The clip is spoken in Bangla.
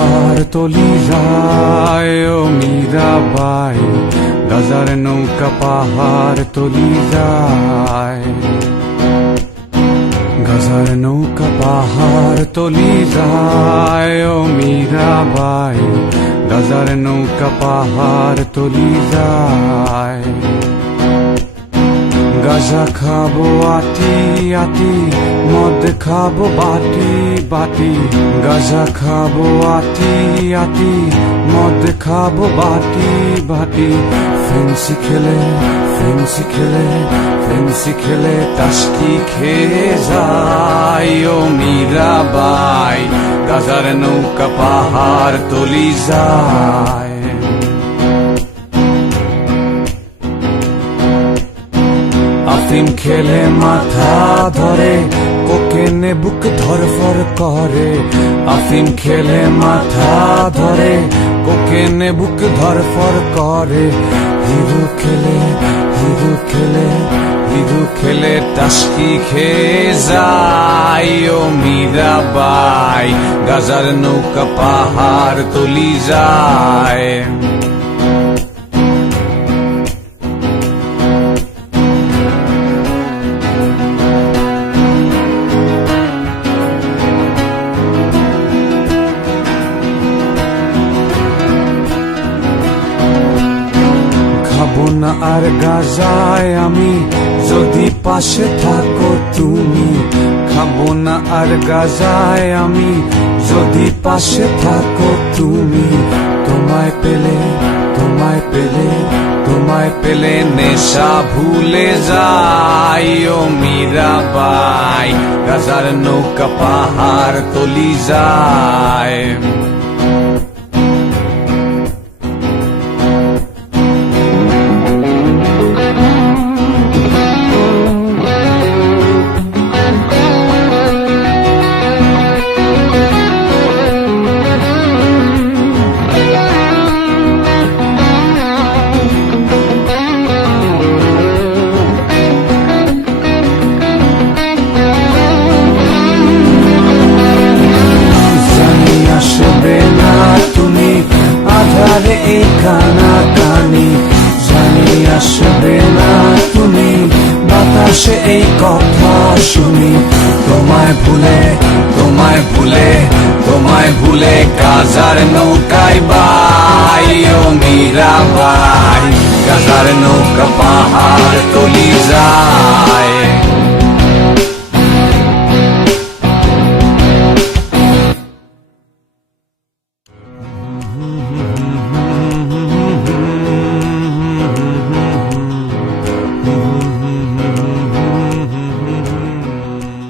পাহাড় তলি যায় ও মীরাবাই, গাজার নৌকা পাহাড় তলি যায়। গাজার নৌকা পাহাড় তলি যায় ও মীরাবাই, গাজার নৌকা পাহাড় তলি যায়। গাজা খাবো আটি আটি, মদ খাবো বাটি বাটি। গাজা খাবো আটি আটি, মদ খাবো বাটি বাটি। ফেন্সি খেলে ফেন্সি খেলে ফেন্সি খেলে টাসকি খেয়ে যায় ও মীরাবাই, গাজার নৌকা পাহাড় তলি যায়। আফিম খেলে মাথা ধরে, কোকেনে বুক ধরফর করে। আফিম খেলে মাথা ধরে, কোকেনে বুক ধরফর করে। হিরু খেলে হিরু খেলে হিরু খেলে টাসকি খেয়ে যায় ও মীরাবাই, গাজার নৌকা পাহাড় তলি যায়। খাবো না আর গাজায় আমি, যদি পাশে থাকো তুমি। খাবো না আর গাজায় আমি, যদি পাশে থাকো তুমি। তোমায় পেলে তোমায় পেলে তোমায় পেলে নেশা ভুলে যাই ও মীরাবাই, গাজার নৌকা পাহাড় তলি যায়। আধারে এই কানাকানি জানি আসবে না তুমি, বাতাসে এই কথা শুনি। তোমায় ভুলে তোমায় ভুলে তোমায় ভুলে গাজার নৌকায় বাই ও মীরাবাই,